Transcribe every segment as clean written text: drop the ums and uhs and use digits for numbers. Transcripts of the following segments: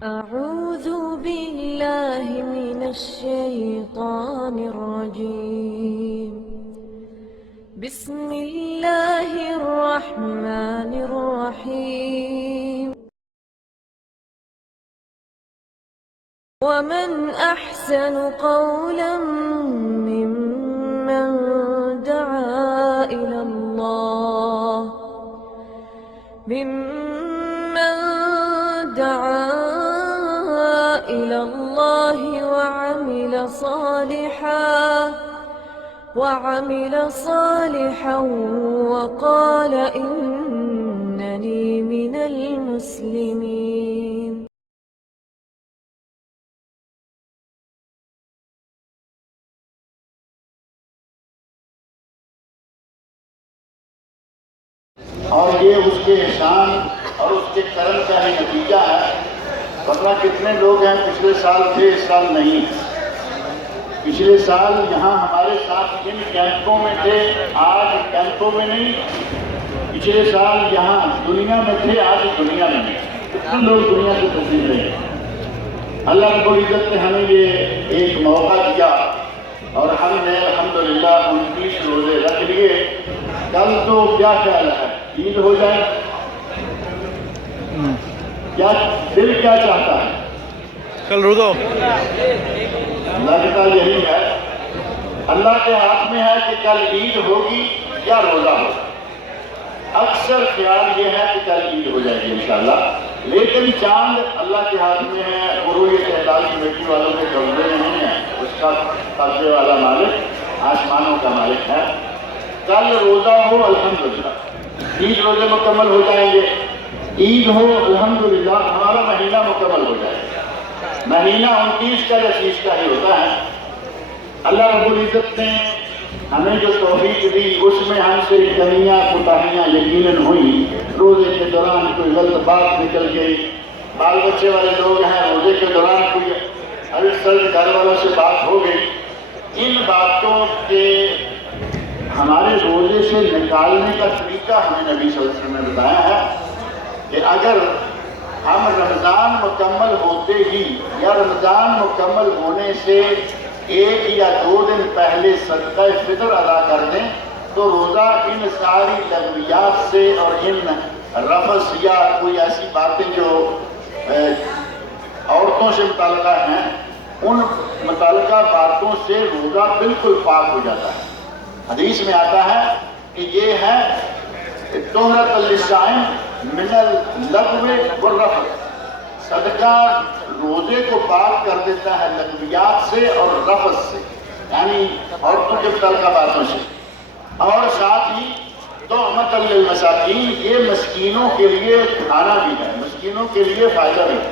أعوذ بالله من الشيطان الرجيم. بسم الله الرحمن الرحيم. ومن أحسن قولا ممن دعا إلى الله وعمل صالحا وقال إنني من المسلمين. اور یہ اس کے احسان اور اس کے کرم کا ہی نتیجہ ہے، ورنہ کتنے لوگ ہیں پچھلے سال تھے اس سال نہیں، پچھلے سال یہاں ہمارے ساتھ جن کیمپوں میں تھے آج کیمپوں میں نہیں، پچھلے سال یہاں دنیا میں تھے آج دنیا میں نہیں، کتنے لوگ دنیا سے تشریف رہے ہیں۔ اللہ رب العزت نے ہمیں یہ ایک موقع دیا اور ہم نے الحمدللہ 29 روزے رکھ لیے۔ کل تو کیا خیال ہے، عید ہو جائے؟ کیا دل کیا چاہتا ہے؟ کل روزہ لگتا یہی ہے، اللہ کے ہاتھ میں ہے کہ کل عید ہوگی یا روزہ ہوگا۔ اکثر خیال یہ ہے کہ کل عید ہو جائے گی انشاءاللہ، لیکن چاند اللہ کے ہاتھ میں ہے، غروب ہلال کمیٹی والوں کے قبضے میں نہیں ہے، اس کا قبضے والا مالک آسمانوں کا مالک ہے۔ کل روزہ ہو الحمدللہ، 30 روزے مکمل ہو جائیں گے، عید ہو الحمدللہ، ہمارا مہینہ مکمل ہو جائے گا۔ مہینہ 29 کا یا 30 کا ہی ہوتا ہے۔ اللہ رب العزت نے ہمیں جو توفیق دی اس میں ہم سے کمیاں کوتاہیاں یقیناً ہوئی، روزے کے دوران کوئی غلط بات نکل گئی، بال بچے والے لوگ ہیں روزے کے دوران کوئی الٹ گھر والوں سے بات ہو گئی، ان باتوں کے ہمارے روزے سے نکالنے کا طریقہ ہمیں نبی صلی اللہ علیہ وسلم نے بتایا ہے کہ اگر ہم رمضان مکمل ہوتے ہی یا رمضان مکمل ہونے سے 1 یا 2 دن پہلے صدقہ فطر ادا کر دیں تو روزہ ان ساری لغویات سے اور ان رفث یا کوئی ایسی باتیں جو عورتوں سے متعلقہ ہیں ان متعلقہ باتوں سے روزہ بالکل پاک ہو جاتا ہے۔ حدیث میں آتا ہے کہ یہ ہے طہرۃ للصائم من اللغو والرفث، صدقہ روزے کو پاک کر دیتا ہے لغویات سے اور رفث سے، یعنی عورتوں کے متعلقہ باتوں سے، اور ساتھ ہی طعمۃ للمساکین، یہ مسکینوں کے لیے کھانا بھی ہے، مسکینوں کے لیے فائدہ بھی ہے۔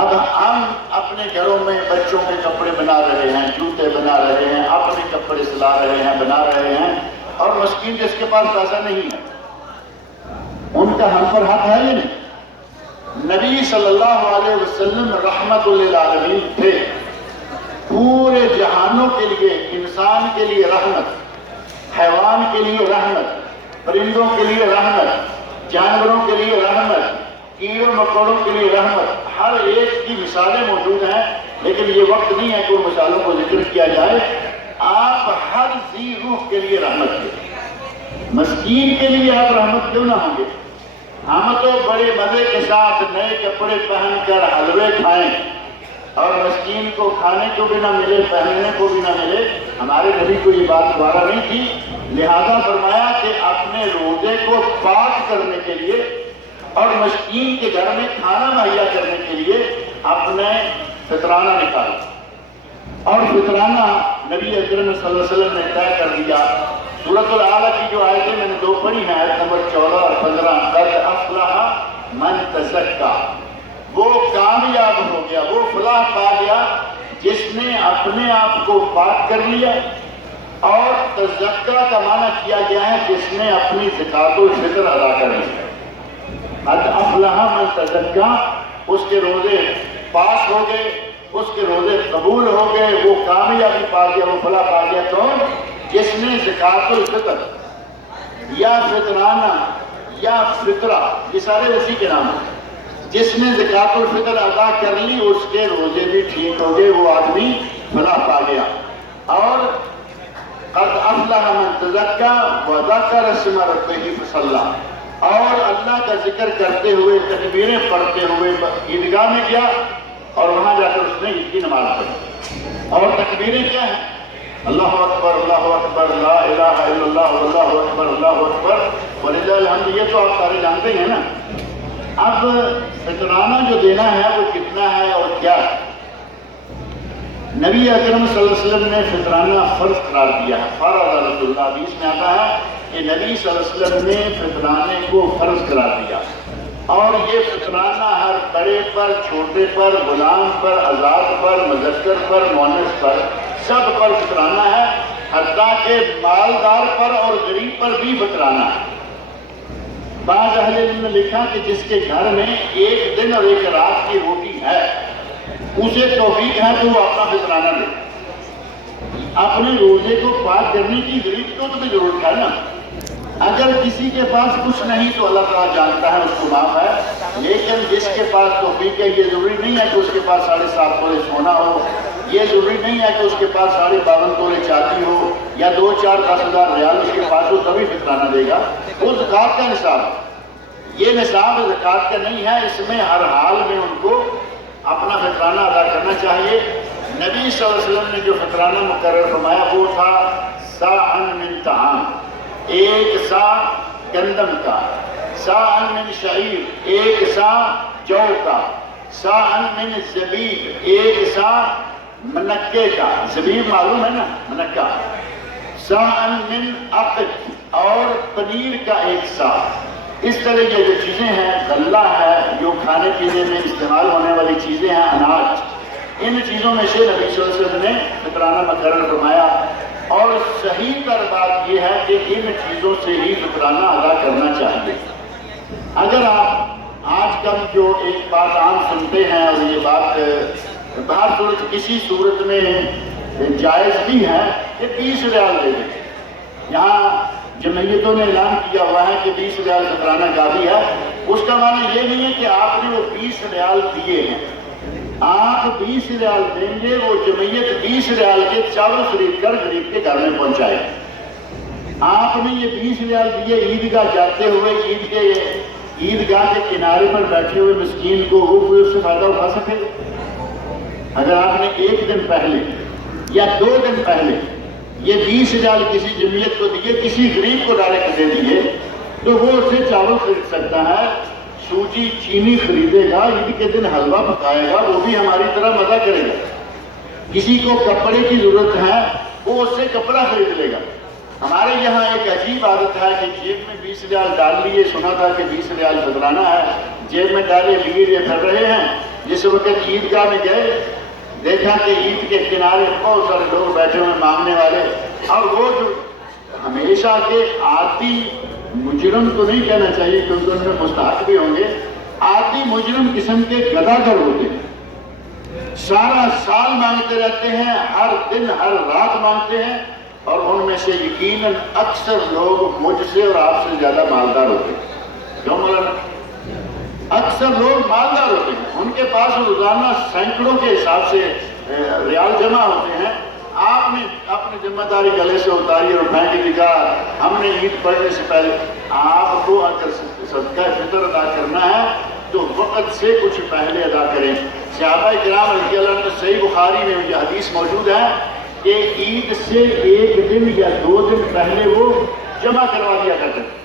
اب ہم اپنے گھروں میں بچوں کے کپڑے بنا رہے ہیں، جوتے بنا رہے ہیں، اپنے کپڑے سلا رہے ہیں، بنا رہے ہیں، اور مسکین جس کے پاس پیسہ نہیں ہے ان کا ہم پر حق ہے یا نہیں؟ نبی صلی اللہ علیہ وسلم رحمت للعالمین تھے، پورے جہانوں کے لیے، انسان کے لیے رحمت، حیوان کے لیے رحمت، پرندوں کے لیے رحمت، جانوروں کے لیے رحمت، کیڑوں مکوڑوں کے لیے رحمت، ہر ایک کی مثالیں موجود ہیں، لیکن یہ وقت نہیں ہے کہ ان مثالوں کو ذکر کیا جائے۔ آپ ہر ذی روح کے لیے رحمت تھے، مسکین کے لیے آپ رحمت کیوں نہ ہوں گے؟ ہم تو بڑے مزے کے ساتھ نئے کپڑے پہن کر حلوے کھائیں اور مسکین کو کھانے کو بھی نہ ملے، پہننے کو بھی نہ ملے، ہمارے نبی کو یہ بات دوبارہ نہیں تھی، لہذا فرمایا کہ اپنے روزے کو پاک کرنے کے لیے اور مسکین کے گھر میں کھانا مہیا کرنے کے لیے اپنے فطرانہ نکالو، اور فطرانہ نبی اکرم صلی اللہ علیہ وسلم نے طے کر دیا۔ سورۃ العلیٰ کی جو آیتیں میں نے 2 پڑھی ہیں، آیت نمبر 14 اور 15، قد افلح من تزکیٰ، وہ کامیاب ہو گیا، وہ فلاح پا گیا جس نے اپنے آپ کو پاک کر لیا، اور تزکیٰ کا معنی کیا گیا ہے جس نے اپنی زکوٰۃ الفطر ادا کر لی۔ قد افلح من تزکیٰ، اس کے روزے پاس ہو گئے، اس کے روزے قبول ہو گئے، وہ کامیابی پا گیا، وہ فلاح پا گیا۔ کون؟ جس نے زکوٰۃ الفطر یا فطرانہ یا فطرہ، یہ سارے اسی کے نام ہیں، جس نے زکات الفطر ادا کر لی اس کے روزے بھی ٹھیک ہو گئے، وہ آدمی فلاح پا گیا۔ اور قد افلح من تزکا وذکر اسم ربہ فصلی، اور اللہ کا ذکر کرتے ہوئے تکبیریں پڑھتے ہوئے عیدگاہ میں گیا اور وہاں جا کر اس نے عید کی نماز پڑھی۔ اور تکبیریں کیا ہیں؟ اللہ اکبر لا الہ الا اللہ اللہ اکبر وللہ الحمد، یہ تو آپ سارے جانتے ہیں نا۔ اب فطرانہ جو دینا ہے وہ کتنا ہے اور کیا ہے؟ نبی اکرم صلی اللہ علیہ وسلم نے فطرانہ فرض قرار دیا ہے۔ فرض رسول اللہ، حدیث میں آتا ہے کہ نبی صلی اللہ علیہ وسلم نے فطرانے کو فرض قرار دیا، اور یہ فطرانہ ہر بڑے پر، چھوٹے پر، غلام پر، آزاد پر، مذکر پر، مؤنث پر، سب پر فطرانہ ہے، حتیٰ کہ مالدار پر اور غریب پر بھی فطرانہ ہے۔ بعض اہل علم نے لکھا کہ جس کے گھر میں ایک دن اور ایک رات کی روٹی ہے، اسے توفیق ہے تو وہ اپنا فطرانہ دے۔ اپنے روزے کو پاک کرنے کی غریب کو تو ضرورت ہے نا۔ اگر کسی کے پاس کچھ نہیں تو اللہ تعالیٰ جانتا ہے، اس کو معاف ہے، لیکن جس کے پاس توفیق ہے، یہ ضروری نہیں ہے کہ اس کے پاس 7.5 تولے سونا ہو، یہ ضروری نہیں ہے کہ اس کے پاس 52.5 تولے چاندی ہو، یا 2-4-10 ریال اس کے پاس ہو تبھی فطرانہ دے گا۔ وہ زکوٰۃ کا نصاب، یہ نصاب زکوٰۃ کا نہیں ہے، اس میں ہر حال میں ان کو اپنا فطرانہ ادا کرنا چاہیے۔ نبی صلی اللہ علیہ وسلم نے جو فطرانہ مقرر فرمایا وہ تھا صاعًا من طعام، 1 سا گندم کا، صاعًا من شعیر، 1 سا جو کا، صاعًا من زبیب، 1 سا منکے کا، زبیب معلوم ہے نا، منکہ، صاعًا من عقد، اور پنیر کا 1 سا۔ اس طرح یہ جو چیزیں ہیں، غلہ ہے، جو کھانے پینے میں استعمال ہونے والی چیزیں ہیں، اناج، ان چیزوں میں سے نبی صلی اللہ علیہ وسلم نے فطرانہ مقرر فرمایا۔ اور صحیح تر بات یہ ہے کہ ان چیزوں سے ہی فطرانہ ادا کرنا چاہیے۔ اگر آپ آج کل جو ایک بات عام سنتے ہیں، اور یہ بات باہر صورت کسی صورت میں جائز بھی ہے کہ 20 ریال دے دیں، یہاں جمعیتوں نے اعلان کیا ہوا ہے کہ 20 ریال فطرانہ کافی ہے، اس کا معنی یہ نہیں ہے کہ آپ نے وہ 20 ریال دیے ہیں۔ آپ 20 ریال دیں گے، وہ جمعیت 20 ریال کے چاول خرید کر غریب کے گھر میں پہنچائے۔ آپ نے یہ 20 ریال دیے، عیدگاہ جاتے ہوئے عیدگاہ کے کنارے پر بیٹھے ہوئے مسکین کو وہ کوئی اس سے فائدہ اٹھا سکے؟ اگر آپ نے 1 دن پہلے یا 2 دن پہلے یہ 20 ریال کسی جمعیت کو دیے، کسی غریب کو ڈائریکٹ دے دیے، تو وہ اسے چاول خرید سکتا ہے، سوجی چینی خریدے گا، عید کے دن حلوہ پکائے گا، وہ بھی ہماری طرح مزہ کرے گا۔ کسی کو کپڑے کی ضرورت ہے، وہ اس سے کپڑا خرید لے گا۔ ہمارے یہاں ایک عجیب عادت ہے کہ جیب میں 20 ریال ڈال لیے، سنا تھا کہ 20 ریال فطرانہ ہے، جیب میں ڈالے لیے پھر رہے ہیں۔ جس وقت عیدگاہ میں گئے، دیکھا کہ عید کے کنارے بہت سارے لوگ بیٹھے ہوئے مانگنے والے، اور وہ جو ہمیشہ کے عادی مجرم تو نہیں کہنا چاہیے کیونکہ ان میں مستحق بھی ہوں گے، عادی مجرم قسم کے گداگر ہوتے ہیں، سارا سال مانگتے رہتے ہیں، ہر دن ہر رات مانگتے ہیں، اور ان میں سے یقیناً اکثر لوگ مجھ سے اور آپ سے زیادہ مالدار ہوتے ہیں۔ کیوں مولانا؟ اکثر لوگ مالدار ہوتے ہیں، ان کے پاس روزانہ سینکڑوں کے حساب سے ریال جمع ہوتے ہیں۔ آپ نے اپنی ذمہ داری گلے سے اتاری اور پھینک دی، کہا ہم نے عید پڑھنے سے پہلے آپ کو اگر صدقہ فطر ادا کرنا ہے تو وقت سے کچھ پہلے ادا کریں۔ صحابہ کرام رضی اللہ عنہ، صحیح بخاری میں یہ حدیث موجود ہے کہ عید سے 1 دن یا 2 دن پہلے وہ جمع کروا دیا کرتے ہیں۔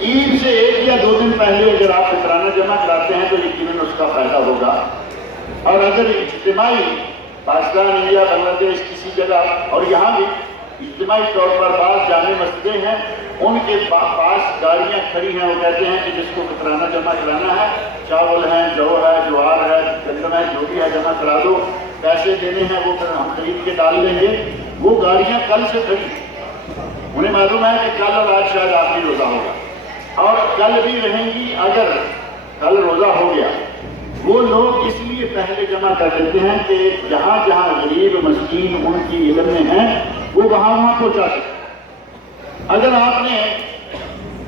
عید سے 1 یا 2 دن پہلے اگر آپ فطرانہ جمع کراتے ہیں تو یقیناً اس کا فائدہ ہوگا۔ اور اگر اجتماعی پاکستان، انڈیا، بنگلہ دیش کسی جگہ، اور یہاں بھی اجتماعی طور پر بعض جامع مسجدیں ہیں، ان کے پاس گاڑیاں کھڑی ہیں، وہ کہتے ہیں کہ جس کو فطرانہ جمع کرانا ہے، چاول ہے، جو ہے، جوار ہے، گندم ہے، جو بھی ہے جمع کرا دو، پیسے دینے ہیں وہ ہم خرید کے ڈال لیں گے۔ وہ گاڑیاں کل سے کھڑی، انہیں معلوم ہے کہ کل اور آج شاید آخری روزہ ہوگا، اور کل بھی رہیں گی۔ اگر کل روزہ ہو گیا، وہ لوگ اس لیے پہلے جمع کر دیتے ہیں کہ جہاں جہاں غریب مسکین ان کی علم میں ہیں وہ وہاں پہنچا سکتے۔ اگر آپ نے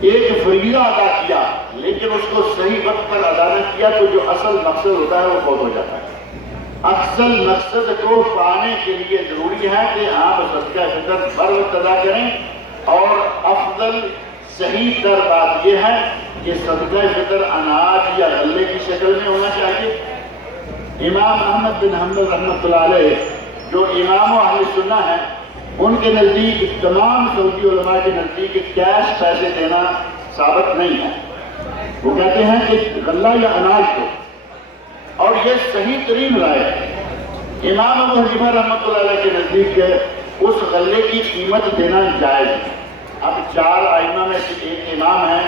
ایک فریضہ ادا کیا، لیکن اس کو صحیح وقت پر ادا نہ کیا تو جو اصل مقصد ہوتا ہے وہ فوت ہو جاتا ہے۔ اصل مقصد کو پانے کے لیے ضروری ہے کہ آپ صدقہ فطر بر وقت ادا کریں، اور افضل صحیح تر بات یہ ہے کہ صدقہ فطر اناج یا غلے کی شکل میں ہونا چاہیے۔ امام احمد بن حنبل رحمۃ اللہ علیہ جو امام و اہل سنہ ہیں، ان کے نزدیک، تمام سعودی علماء کے نزدیک کیش پیسے دینا ثابت نہیں ہے۔ وہ کہتے ہیں کہ غلہ یا اناج کو، اور یہ صحیح ترین رائے ہے۔ امام ابو حنیفہ رحمۃ اللہ علیہ کے نزدیک اس غلے کی قیمت دینا جائز ہے۔ اب 4 ائمہ میں سے ایک امام ہے،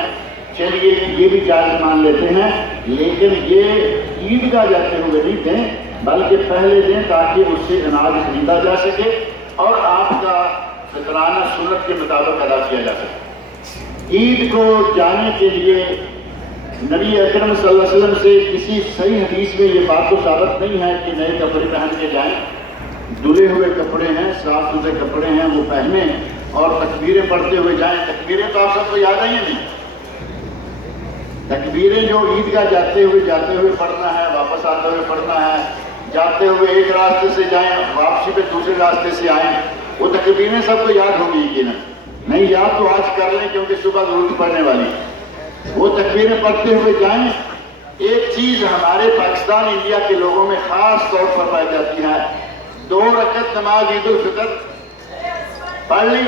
چلیے یہ بھی جائز مان لیتے ہیں، لیکن یہ عیدگاہ جاتے ہوئے نہیں دیں، بلکہ پہلے دیں تاکہ اس سے اناج خریدا جا سکے اور آپ کا فطرانہ سنت کے مطابق ادا کیا جا سکے۔ عید کو جانے کے لیے نبی اکرم صلی اللہ علیہ وسلم سے کسی صحیح حدیث میں یہ بات تو ثابت نہیں ہے کہ نئے کپڑے پہن کے جائیں۔ دھلے ہوئے کپڑے ہیں، صاف ستھرے کپڑے ہیں، وہ پہنیں اور تکبیریں پڑھتے ہوئے جائیں۔ تکبیریں تو آپ سب کو یاد آئی ہیں نہیں؟ تکبیریں جو عیدگاہ جاتے ہوئے پڑھنا ہے، واپس آتے ہوئے پڑھنا ہے، جاتے ہوئے ایک راستے سے جائیں، واپسی پہ دوسرے راستے سے آئیں، وہ تکبیریں سب کو یاد ہوں گی کہ نہیں یاد تو آج کر لیں کیونکہ صبح ضرورت پڑنے والی ہے۔ وہ تکبیریں پڑھتے ہوئے جائیں۔ ایک چیز ہمارے پاکستان انڈیا کے لوگوں میں خاص طور پر پائی جاتی ہے، 2 رکعت نماز عید الفطر پڑھ لی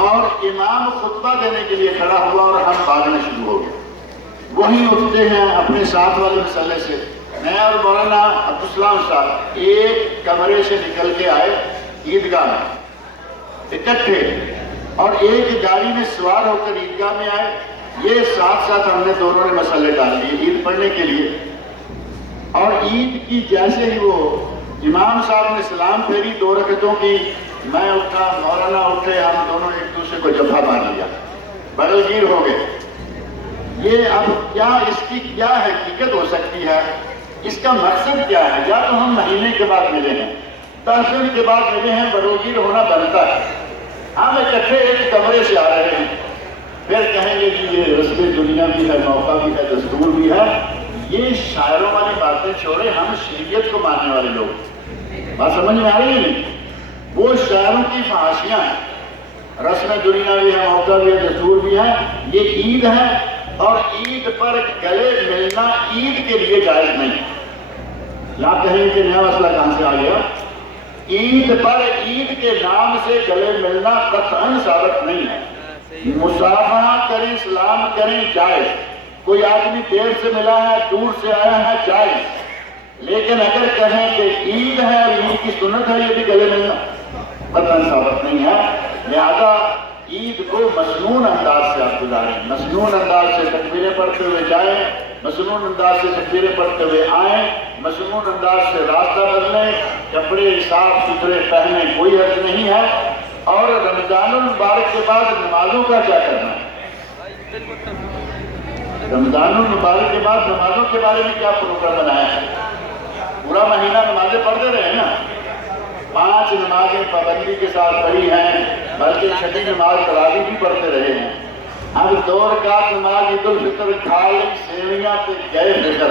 اور امام خطبہ دینے کے لیے کھڑا ہوا اور ہم بھاگنا شروع ہو گئے۔ وہیں اٹھتے ہیں اپنے ساتھ والے مسئلے سے، میں اور مولانا عبدالسلام صاحب ایک کمرے سے نکل کے آئے عیدگاہ میں اکٹھے، اور ایک گاڑی میں سوار ہو کر عیدگاہ میں آئے۔ یہ ساتھ ساتھ ہم نے دونوں نے مسئلے ڈال دیے عید پڑھنے کے لیے، اور عید کی جیسے ہی وہ امام صاحب نے سلام پھیری 2 رکعتوں کی، میں اٹھا، مولانا اٹھے، ہم دونوں ایک دوسرے کو جبھا مار لیا، بغل گیر ہو گئے۔ یہ اب کیا اس کی کیا حقیقت ہو سکتی ہے؟ اس کا مقصد کیا ہے؟ یا تو ہم مہینے کے بعد ملے ہیں، 10 دن کے بعد ملے ہیں، بروگیر ہونا بنتا ہے۔ ہم اکٹھے ایک کمرے سے آ رہے ہیں، پھر کہیں گے کہ یہ رسم دنیا بھی ہے، موقع بھی ہے، دستور بھی ہے۔ یہ شاعروں والی باتیں چھوڑے، ہم شریعت کو ماننے والے لوگ، بات سمجھ میں آ رہی ہے نہیں؟ وہ شاعروں کی فحاشیاں ہیں، رسم دنیا بھی ہے، موقع بھی ہے، دستور بھی ہے۔ یہ عید ہے، اور عید پر گلے ملنا عید کے لیے جائز نہیں۔ یا کہیں کہ نیا مسئلہ کہاں سے آ گیا؟ عید پر عید کے نام سے گلے ملنا قطعاً ثابت نہیں ہے۔ مصافحہ کریں، سلام کریں، جائز۔ کوئی آدمی دیر سے ملا ہے، دور سے آیا ہے، جائز۔ لیکن اگر کہیں کہ عید ہے اور عید کی سنت ہے، یہ بھی گلے ملنا قطعاً ثابت نہیں ہے۔ لہذا عید کو مسنون انداز سے آپ گزاریں، مسنون انداز سے تکبیریں پڑھتے ہوئے جائیں، مسنون انداز سے تکبیریں پڑھتے ہوئے آئیں، مسنون انداز سے راستہ بدلیں، کپڑے صاف ستھرے پہنیں، کوئی حرج نہیں ہے۔ اور رمضان المبارک کے بعد نمازوں کا کیا کرنا ہے؟ رمضان المبارک کے بعد نمازوں کے بارے میں کیا پروگرام بنایا ہے؟ پورا مہینہ نمازیں پڑھتے رہے نا، 5 نمازیں پابندی کے ساتھ پڑھی ہیں، بلکہ 6 نماز تراویح بھی پڑھتے رہے ہیں۔ اب 2 رکعت نماز عید الفطر کھا لی، سیویاں پہ گئے فکر،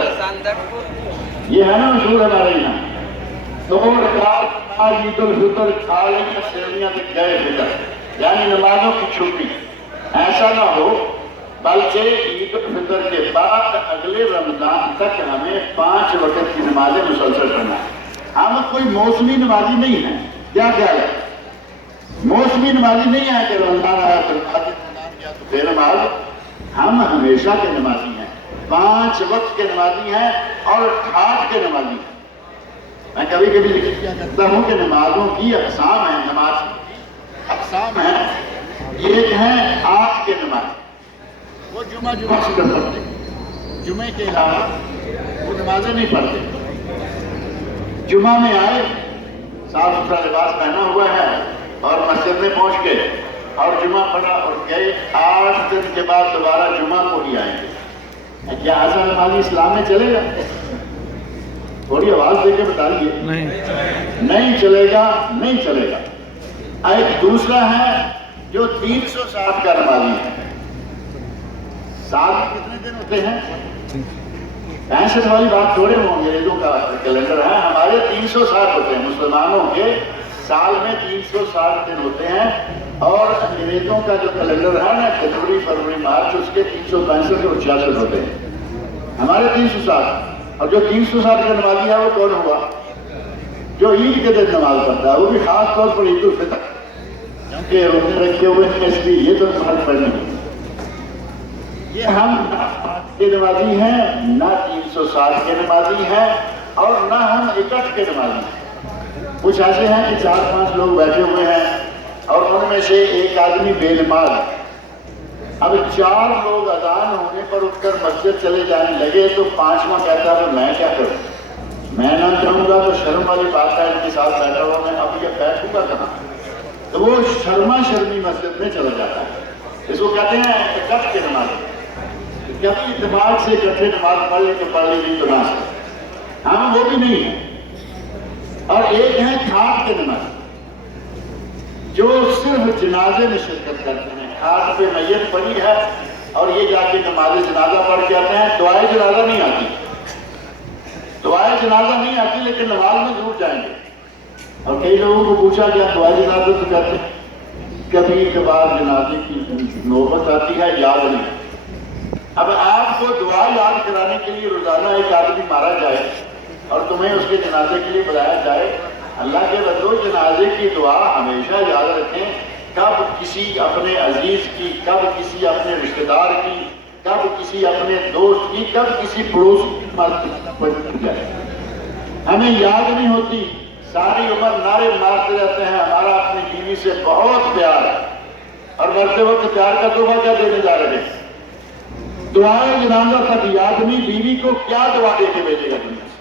یہ ہے نا مشہور ہمارے یہاں، 2 رکعت نماز عید الفطر کھا لی، سیویاں پہ گئے فکر، یعنی نمازوں کی چھٹی۔ ایسا نہ ہو، بلکہ عید الفطر کے بعد اگلے رمضان تک ہمیں 5 وقت کی نمازیں مسلسل کرنا ہے۔ ہم کوئی موسمی نمازی نہیں ہیں، کیا خیال ہے؟ موسمی نمازی نہیں ہے کہ رمضان آیا تو بے نماز، ہم ہمیشہ کے نمازی ہیں، 5 وقت کے نمازی ہیں اور ٹھاٹ کے نمازی ہیں۔ میں کبھی کبھی ذکر کیا کرتا ہوں کہ نمازوں کی اقسام ہیں، نماز کی اقسام ہیں۔ ایک ہیں 8 کے نماز، وہ جمعہ سے پڑھتے، جمعے کے علاوہ وہ نمازیں نہیں پڑھتے۔ جمعہ میں آئے، صاف ستھرا لباس پہنا ہوا ہے اور مسجد میں پہنچ گئے اور جمعہ پڑھا اور گئے، 8 دن کے بعد دوبارہ جمعہ کو ہی آئیں گے۔ کیا ایسا نمازی اسلام میں چلے گا؟ تھوڑی آواز دے کے بتائیے۔ نہیں چلے گا، نہیں چلے گا۔ ایک دوسرا ہے جو 360 کا نمازی ہے۔ سال میں کتنے دن ہوتے ہیں؟ 65 والی بات تھوڑے وہ انگریزوں کا کیلنڈر ہے. ہمارے 360 ہوتے ہیں مسلمانوں کے. سال میں 360 دن ہوتے ہیں اور انگریزوں کا جو کیلنڈر ہے نا جنوری فروری مارچ اس کے 365 اور 66 ہوتے ہیں. ہمارے 360. اور جو 360 کا نمازی ہے وہ کون ہوا؟ جو عید کے دن نماز پڑھتا ہے, وہ بھی خاص طور پر عید الفطر, کیونکہ روزے رکھے ہوئے ہیں اس لیے یہ تو نماز پڑھنی ہے. یہ ہم کے نمازی ہیں نہ 360 کے نمازی ہیں اور نہ ہم 61 کے نمازی ہیں. کچھ ایسے ہیں کہ 4-5 لوگ بیٹھے ہوئے ہیں اور ان میں سے ایک آدمی بے نماز. اب 4 لوگ اذان ہونے پر اٹھ کر مسجد چلے جانے لگے تو 5واں کہتا ہے میں کیا کروں, میں نہ چاہوں گا تو شرم والی بات ہے ان کے ساتھ بیٹھا ہوا میں, اب یہ بیٹھوں گا کہاں. تو وہ شرما شرمی مسجد میں چلا جاتا ہے. اس کو کہتے ہیں اکٹھ کے نماز. کبھی دماغ سے اکٹھے نماز پڑھ لے تو پڑھ لی تو نہ سکتے, ہم وہ بھی نہیں ہیں. اور ایک ہے کھاٹ کے نماز جو صرف جنازے میں شرکت کرتے ہیں. کھاٹ پہ میت پڑی ہے اور یہ جا کے نماز جنازہ پڑھ کے آتے ہیں. دعائے جنازہ نہیں آتی, دعائے جنازہ نہیں آتی لیکن نماز میں ضرور جائیں گے. اور کئی لوگوں کو پوچھا کیا دعائے جنازہ تو کہتے ہیں کبھی کبھار جنازے کی نوبت آتی ہے, یاد نہیں. اب آپ کو دعا یاد کرانے کے لیے روزانہ ایک آدمی مارا جائے اور تمہیں اس کے جنازے کے لیے بلایا جائے, اللہ کے بندو جنازے کی دعا ہمیشہ یاد رکھیں. کب کسی اپنے عزیز کی, کب کسی اپنے رشتہ دار کی, کب کسی اپنے دوست کی, کب کسی پڑوس کی جائے ہمیں یاد نہیں ہوتی. ساری عمر نعرے مارتے رہتے ہیں ہمارا اپنی بیوی سے بہت پیار ہے, اور مرتے وقت پیار کا تحفہ کیا دینے جا رہے ہیں؟ دعائے جنازہ تک یاد نہیں, بیوی کو کیا دعا دے کے بھیجے گا دنیا سے؟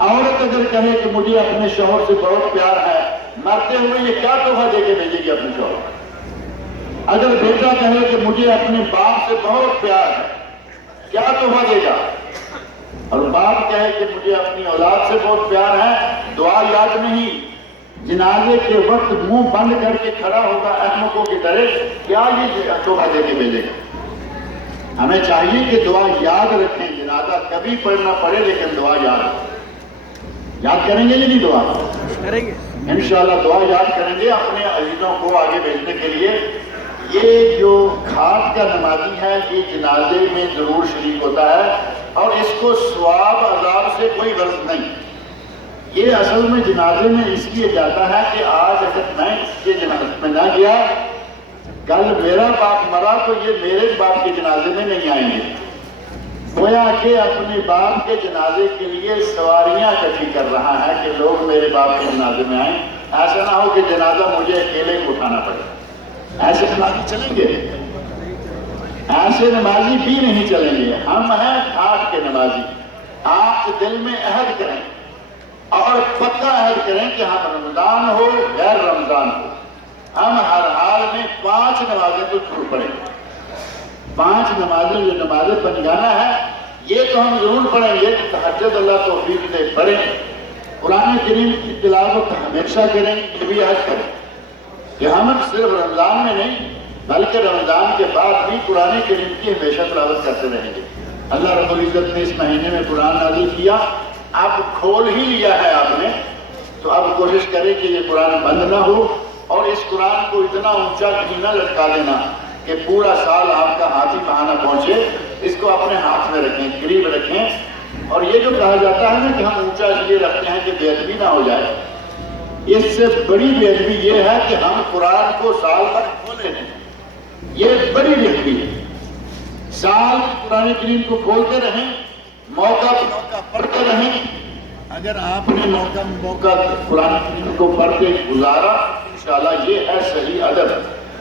عورت اگر کہے کہ مجھے اپنے شوہر سے بہت پیار ہے, مرتے ہوئے یہ کیا تحفہ دے کے بھیجے گی اپنے شوہر کو؟ اگر بیٹا کہے کہ مجھے اپنے باپ سے بہت پیار ہے, کیا تحفہ دے گا؟ اور باپ کہے کہ مجھے اپنی اولاد سے بہت پیار ہے, دعا یاد نہیں, جنازے کے وقت منہ بند کر کے کھڑا ہوگا احمقوں کی طرح, کیا یہ تحفہ دے کے بھیجے گا؟ ہمیں چاہیے کہ دعا یاد رکھیں. جنازہ کبھی پڑھنا پڑے لیکن دعا یاد کریں گے. نہیں دعا کریں گے انشاءاللہ, دعا یاد کریں گے اپنے عزیزوں کو آگے بھیجنے کے لیے. یہ جو کھاٹ کا نمازی ہے یہ جنازے میں ضرور شریک ہوتا ہے اور اس کو ثواب عذاب سے کوئی غرض نہیں. یہ اصل میں جنازے میں اس لیے جاتا ہے کہ آج اگر میں اس کے جنازے میں نہ گیا, کل میرا باپ مرا تو یہ میرے باپ کے جنازے میں نہیں آئیں گے. گویا کہ اپنے باپ کے جنازے کے لیے سواریاں اکٹھی کر رہا ہے کہ لوگ میرے باپ کے جنازے میں آئیں. ایسا نہ ہو کہ جنازہ مجھے اکیلے کو اٹھانا پڑے. ایسے نمازی چلیں گے؟ ایسے نمازی بھی نہیں چلیں گے. ہم ہیں کھاٹ کے نمازی. آپ دل میں عہد کریں اور پکا عہد کریں کہ ہم رمضان ہو غیر رمضان ہو ہم ہر حال میں 5 نمازیں تو ضرور پڑھیں. 5 نمازیں جو نماز پنجگانہ ہے یہ تو ہم ضرور پڑھیں گے. تہجد اللہ توفیق دے پڑھیں. قرآن کریم کی تلاوت ہمیشہ کریں. یہ بھی عہد کریں کہ ہم صرف رمضان میں نہیں بلکہ رمضان کے بعد بھی قرآن کریم کی ہمیشہ تلاوت کرتے رہیں گے. اللہ رب العزت نے اس مہینے میں قرآن نازل کیا, اب کھول ہی لیا ہے آپ نے, تو اب کوشش کریں کہ یہ قرآن بند نہ ہو اور اس قرآن کو اتنا اونچا کہیں نہ لٹکا دینا کہ پورا سال آپ کا ہاتھ ہی کہاں نہ پہنچے. اس کو اپنے ہاتھ میں رکھیں, قریب رکھیں. اور یہ جو کہا جاتا ہے نا کہ ہم اونچا اس لیے رکھتے ہیں کہ بے ادبی نہ ہو جائے, اس سے بڑی بے ادبی یہ ہے کہ ہم قرآن کو سال بھر کھولے ہیں. یہ بڑی بے ادبی ہے. سال قرآن کریم کو کھولتے رہیں, موقع پڑھتے رہیں. اگر آپ نے موقع قرآن کریم کو پڑھتے گزارا انشاءاللہ یہ ہے صحیح ادب.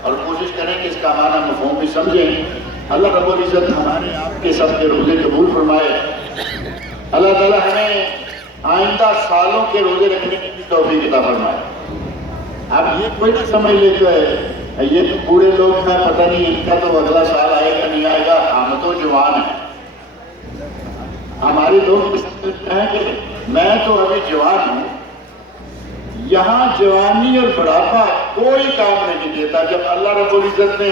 اور کوشش کریں کہ اس کا معنی مفہوم بھی سمجھیں. اللہ رب العزت ہمارے آپ کے سب کے روزے قبول فرمائے. اللہ تعالی ہمیں آئندہ سالوں کے روزے رکھنے کی توفیق عطا فرمائے. اب یہ کوئی نہ سمجھ لے کہ یہ تو بوڑھے لوگ ہیں, پتہ نہیں ان کا تو اگلا سال آئے گا نہیں آئے گا. ہم تو جوان ہیں. ہمارے لوگ سمجھتے ہیں کہ میں تو ابھی جوان ہوں. یہاں جوانی اور بڑھاپا کوئی کام نہیں دیتا. جب اللہ رب العزت نے